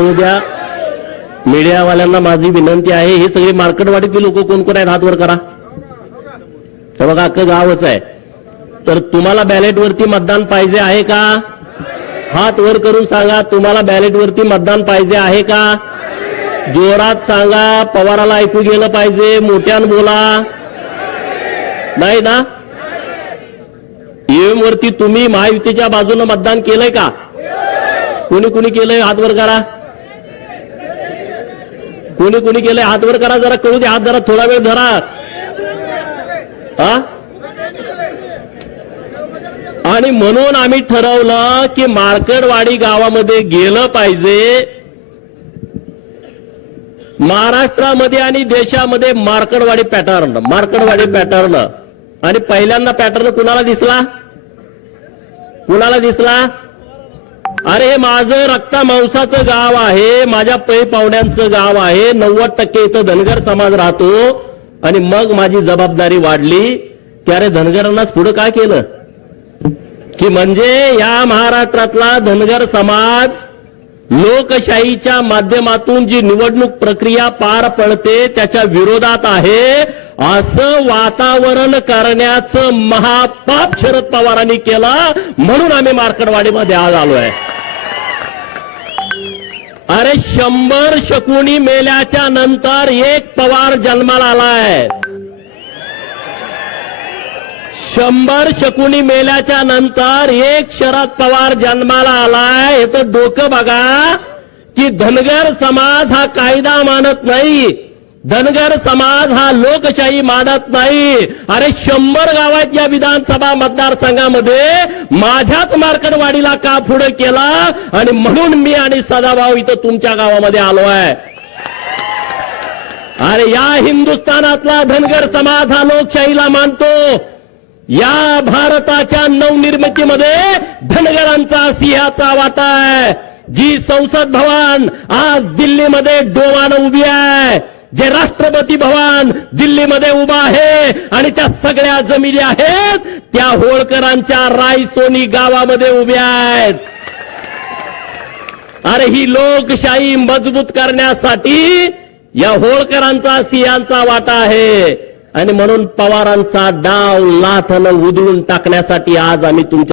उद्या मीडियावाल्यांना माझी विनंती आहे, हे सगळे मार्केटवाडीतले लोक कोण कोण आहेत हात वर करा. तर बघा अख्खं गावच आहे. तर तुम्हाला बॅलेट वरती मतदान पाहिजे आहे का? हात वर करून सांगा, तुम्हाला बॅलेट वरती मतदान पाहिजे आहे का? जोरात सांगा, पवाराला ऐकू गेलं पाहिजे, मोठ्यानं बोला. नाही ना? ईव्हीएम वरती तुम्ही महायुतीच्या बाजूने मतदान केलंय का? कोणी कोणी केलंय हात वर करा. कोणी कोणी केलंय हात वर करा, जरा कळू दे. हात जरा थोडा वेळ धरा. हा, आणि म्हणून आम्ही ठरवलं की मार्केटवाडी गावामध्ये गेलं पाहिजे. महाराष्ट्रामध्ये आणि देशामध्ये मार्केटवाडी पॅटर्न. आणि पहिल्यांदा पॅटर्न कुणाला दिसला? कुणाला दिसला? अरे हे माझं रक्ता मांसाचं गाव आहे, माझ्या पै पाहुण्यांचं गाव आहे, 90% इथं धनगर समाज राहतो. आणि मग माझी जबाबदारी वाढली की अरे धनगरांनाच पुढे काय केलं, की म्हणजे या महाराष्ट्रातला धनगर समाज लोकशाहीच्या माध्यमातून जी निवडणूक प्रक्रिया पार पडते त्याच्या विरोधात आहे, असं वातावरण करण्याचं महापाप शरद पवारांनी केलं. म्हणून आम्ही मार्केटवाडीमध्ये आज आलोय. अरे 100 शकुनी मेल्याच्या नंतर एक पवार जन्माला आलाय. 100 शकुनी मेल्याच्या नंतर एक शरद पवार जन्माला आलाय. हे तर डोकं बघा की धनगर समाज हा कायदा मानत नाही, धनगर समाज हा लोकशाही मानत नाही. अरे 100 गाव आहेत या विधानसभा मतदारसंघामध्ये, माझ्याच मार्केटवाडीला का पुढे केला? आणि म्हणून मी आणि सदाभाऊ इथं तुमच्या गावामध्ये आलो आहे. अरे या हिंदुस्थानातला धनगर समाज हा लोकशाहीला मानतो. या भारताच्या नवनिर्मितीमध्ये धनगरांचा सिंहाचा वाटा आहे. जी संसद भवन आज दिल्लीमध्ये डोवानं उभी आहे, जे राष्ट्रपती भवन दिल्लीमध्ये उभा आहे, आणि त्या सगळ्या जमिनी आहेत त्या होळकरांच्या रायसोनी गावामध्ये उभ्या आहेत. अरे ही लोकशाही मजबूत करण्यासाठी या होळकरांचा सिंहाचा वाटा आहे. आणि म्हणून पवारांचा डाव लाथानं उधळून टाकण्यासाठी आज आम्ही तुमच्या